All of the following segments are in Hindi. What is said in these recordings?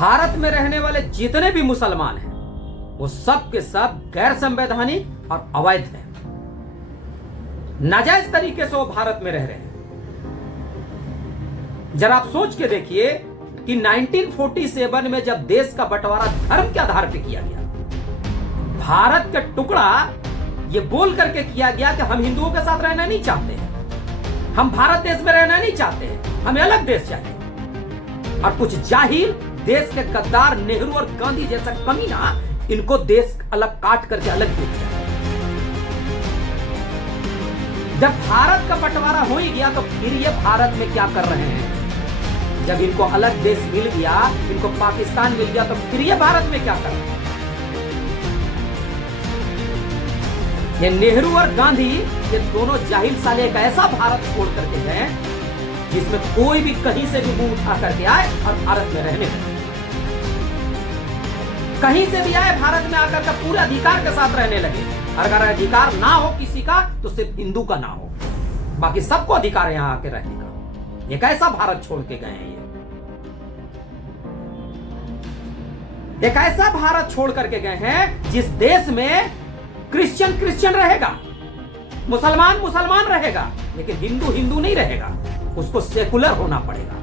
भारत में रहने वाले जितने भी मुसलमान हैं वो सब के सब गैर संवैधानिक और अवैध हैं। नाजायज तरीके से वो भारत में रह रहे हैं। जरा आप सोच के देखिए कि 1947 में जब देश का बंटवारा धर्म के आधार पर किया गया, भारत का टुकड़ा ये बोल करके किया गया कि हम हिंदुओं के साथ रहना नहीं चाहते हैं, हम भारत देश में रहना नहीं चाहते हैं, हमें अलग देश चाहिए। और कुछ जाहिल देश के गद्दार नेहरू और गांधी जैसा कमीना इनको देश अलग काट करके अलग दे दिया। जब भारत का बंटवारा हो ही गया तो फिर ये भारत में क्या कर रहे हैं? जब इनको अलग देश मिल गया, इनको पाकिस्तान मिल गया, तो फिर ये भारत में क्या कर रहे हैं? ये नेहरू और गांधी ये दोनों जाहिल साले एक ऐसा भारत छोड़ करके गए जिसमें कोई भी कहीं से भी मुंह उठा करके आए और भारत में रहने लगे। कहीं से भी आए भारत में आकर के पूरे अधिकार के साथ रहने लगे। अगर अधिकार ना हो किसी का तो सिर्फ हिंदू का ना हो, बाकी सबको अधिकार है यहां आके रहने का। एक ऐसा भारत छोड़ के गए हैं ये, एक ऐसा भारत छोड़ करके गए हैं जिस देश में क्रिश्चियन क्रिश्चियन रहेगा, मुसलमान मुसलमान रहेगा, लेकिन हिंदू हिंदू नहीं रहेगा, उसको सेकुलर होना पड़ेगा।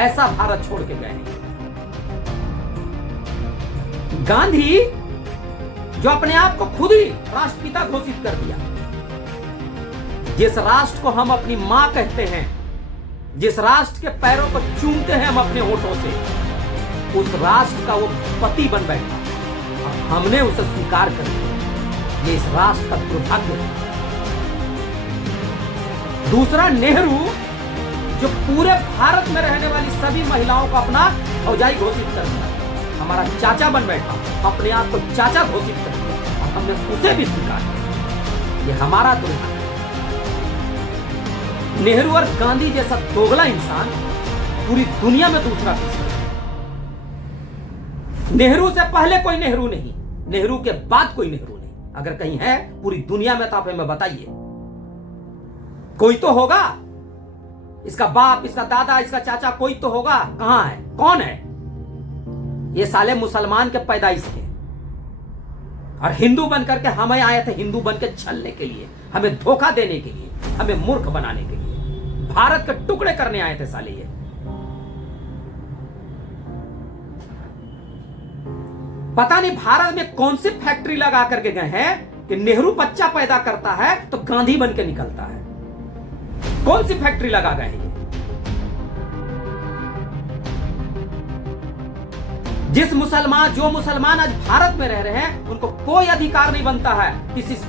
ऐसा भारत छोड़ के गए हैं गांधी, जो अपने आप को खुद ही राष्ट्रपिता घोषित कर दिया। जिस राष्ट्र को हम अपनी मां कहते हैं, जिस राष्ट्र के पैरों को चूमते हैं हम अपने होठों से, उस राष्ट्र का वो पति बन बैठा और हमने उसे स्वीकार कर लिया। ये इस राष्ट्र का दुर्भाग्य है। दूसरा, नेहरू जो पूरे भारत में रहने वाली सभी महिलाओं को अपना फौजाई घोषित कर दिया, हमारा चाचा बन बैठा, अपने आप को चाचा घोषित कर दिया और हमने उसे भी स्वीकार किया। ये हमारा दुर्भाग्य है। नेहरू और गांधी जैसा दोगला इंसान पूरी दुनिया में दूसरा किसी नहीं। नेहरू से पहले कोई नेहरू नहीं, नेहरू के बाद कोई नेहरू नहीं। अगर कहीं है पूरी दुनिया में तो आप हमें बताइए, कोई तो होगा। इसका बाप, इसका दादा, इसका चाचा कोई तो होगा। कहां है? कौन है? ये साले मुसलमान के पैदाइश थे और हिंदू बनकर के हमें आए थे, हिंदू बन के छलने के लिए, हमें धोखा देने के लिए, हमें मूर्ख बनाने के लिए, भारत के टुकड़े करने आए थे साले ये। पता नहीं भारत में कौन सी फैक्ट्री लगा करके गए हैं कि नेहरू बच्चा पैदा करता है तो गांधी बन के निकलता है। कौन सी फैक्ट्री लगा गए हैं? जो मुसलमान आज भारत में रह रहे हैं उनको कोई अधिकार नहीं बनता है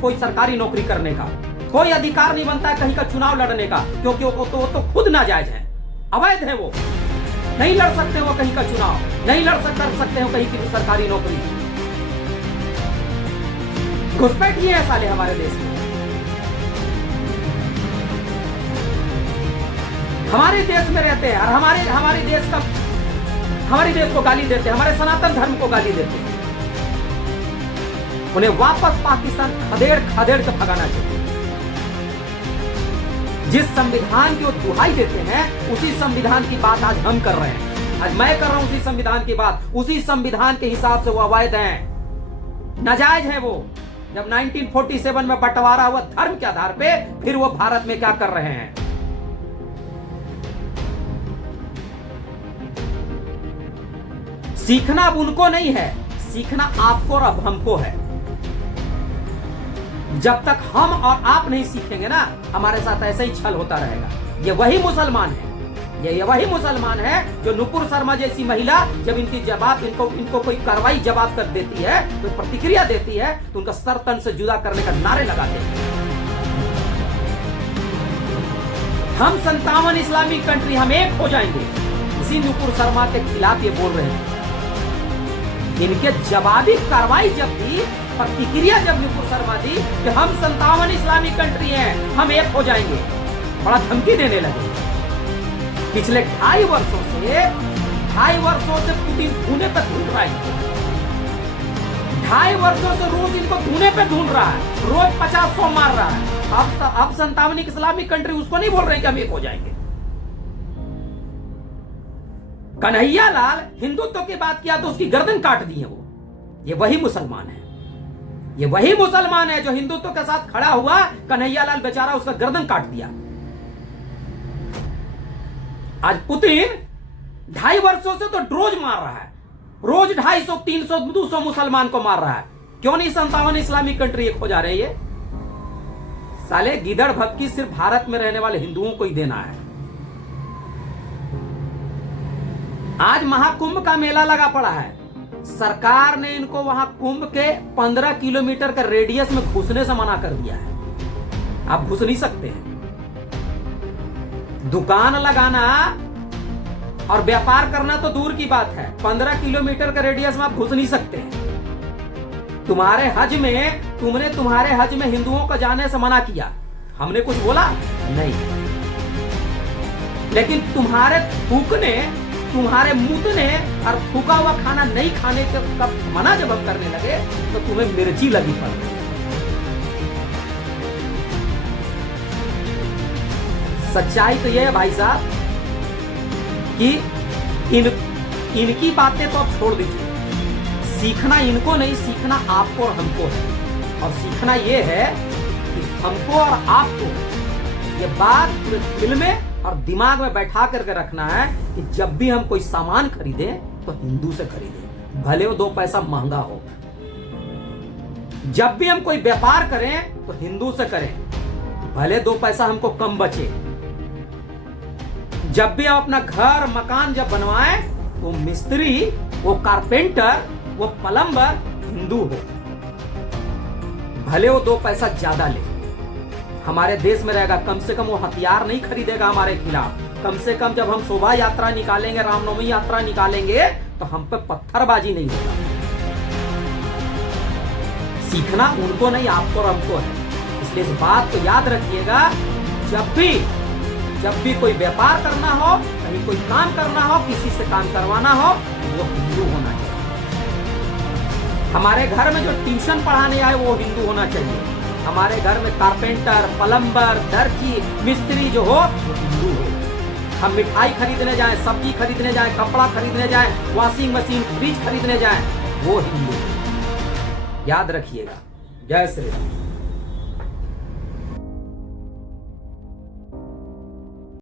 कोई सरकारी नौकरी करने का, कोई अधिकार नहीं बनता है कहीं का चुनाव लड़ने का, क्योंकि वो तो खुद नाजायज है, अवैध है। वो नहीं लड़ सकते, वो कहीं का चुनाव नहीं लड़ सकते हो, कहीं की सरकारी नौकरी। घुसपैठ ये है साले हमारे देश में। हमारे देश में रहते हैं और हमारे देश को गाली देते हैं, हमारे सनातन धर्म को गाली देते हैं। उन्हें वापस पाकिस्तान खदेड़ के भगाना चाहिए। जिस संविधान की वो दुहाई देते हैं उसी संविधान की बात आज हम कर रहे हैं। आज मैं कर रहा हूं उसी संविधान की बात। उसी संविधान के हिसाब से वो अवैध हैं, नाजायज है वो। जब 1947 में बंटवारा हुआ धर्म के आधार पे, फिर वो भारत में क्या कर रहे हैं? सीखना अब उनको नहीं है, सीखना आपको और अब हमको है। जब तक हम और आप नहीं सीखेंगे ना, हमारे साथ ऐसा ही छल होता रहेगा। ये वही मुसलमान है, ये वही मुसलमान है जो नुपुर शर्मा जैसी महिला जब इनको कोई कार्रवाई जवाब कर देती है, कोई प्रतिक्रिया देती है, तो उनका सर तन से जुदा करने का नारे लगाते हैं। हम 57 इस्लामिक कंट्री हम एक हो जाएंगे, इसी नुपुर शर्मा के खिलाफ ये बोल रहे हैं। इनके जवाबी कार्रवाई जब दी, प्रतिक्रिया जब नुपुर शर्मा दी कि हम 57 इस्लामिक कंट्री हैं, हम एक हो जाएंगे, बड़ा धमकी देने लगे। पिछले 2.5 वर्षों से पुतिन धूने पे ढूंढ रहा है। 2.5 वर्षों से रूस इनको धूने पे ढूंढ रहा है, रोज 50-100 मार रहा है। अब 57 इस्लामिक कंट्री उसको नहीं बोल रहे कि हम एक हो जाएंगे। कन्हैया लाल हिंदुत्व की बात किया तो उसकी गर्दन काट दी है वो। ये वही मुसलमान है, ये वही मुसलमान है जो हिंदुत्व के साथ खड़ा हुआ। कन्हैया लाल बेचारा उसका गर्दन काट दिया। आज पुतिन 2.5 वर्षों से तो ड्रोज मार रहा है, रोज 250, 300, 200 मुसलमान को मार रहा है। क्यों नहीं 57 इस्लामिक कंट्री एक हो जा रही है? साले गिदड़ भक्की सिर्फ भारत में रहने वाले हिंदुओं को ही देना है। आज महाकुंभ का मेला लगा पड़ा है, सरकार ने इनको वहां कुंभ के 15 किलोमीटर का रेडियस में घुसने से मना कर दिया है। आप घुस नहीं सकते हैं। दुकान लगाना और व्यापार करना तो दूर की बात है, 15 किलोमीटर का रेडियस में आप घुस नहीं सकते हैं। तुम्हारे हज में हिंदुओं को जाने से मना किया, हमने कुछ बोला नहीं। लेकिन तुम्हारे थूकने, तुम्हारे मूतने और थूका हुआ खाना नहीं खाने का मना जब हम करने लगे तो तुम्हें मिर्ची लगी पड़ गई। सच्चाई तो यह है भाई साहब कि इनकी बातें तो आप छोड़ दीजिए। सीखना इनको नहीं, सीखना आपको और हमको है। और सीखना यह है कि हमको और आपको ये बात पूरे दिल में और दिमाग में बैठा करके रखना है कि जब भी हम कोई सामान खरीदें तो हिंदू से खरीदें, भले वो 2 पैसा महंगा हो। जब भी हम कोई व्यापार करें तो हिंदू से करें, भले 2 पैसा हमको कम बचे। जब भी हम अपना घर मकान जब बनवाएं तो मिस्त्री, वो कारपेंटर, वो प्लम्बर हिंदू हो, भले वो 2 पैसा ज्यादा ले। हमारे देश में रहेगा, कम से कम वो हथियार नहीं खरीदेगा हमारे खिलाफ। कम से कम जब हम शोभा यात्रा निकालेंगे, रामनवमी यात्रा निकालेंगे तो हम पे पत्थरबाजी नहीं होगा। सीखना उनको नहीं, आपको और हमको है। इसलिए इस बात को याद रखिएगा, जब भी कोई व्यापार करना हो, कहीं कोई काम करना हो, किसी से काम करवाना हो, वो हिंदू होना चाहिए। हमारे घर में जो ट्यूशन पढ़ाने आए वो हिंदू होना चाहिए। हमारे घर में कारपेंटर, प्लम्बर, दर्जी, मिस्त्री जो हो वो हिंदू हो। हम मिठाई खरीदने जाएं, सब्जी खरीदने जाएं, कपड़ा खरीदने जाएं, वॉशिंग मशीन, फ्रिज खरीदने जाएं, वो हिंदू। याद रखिएगा। जय श्री राम।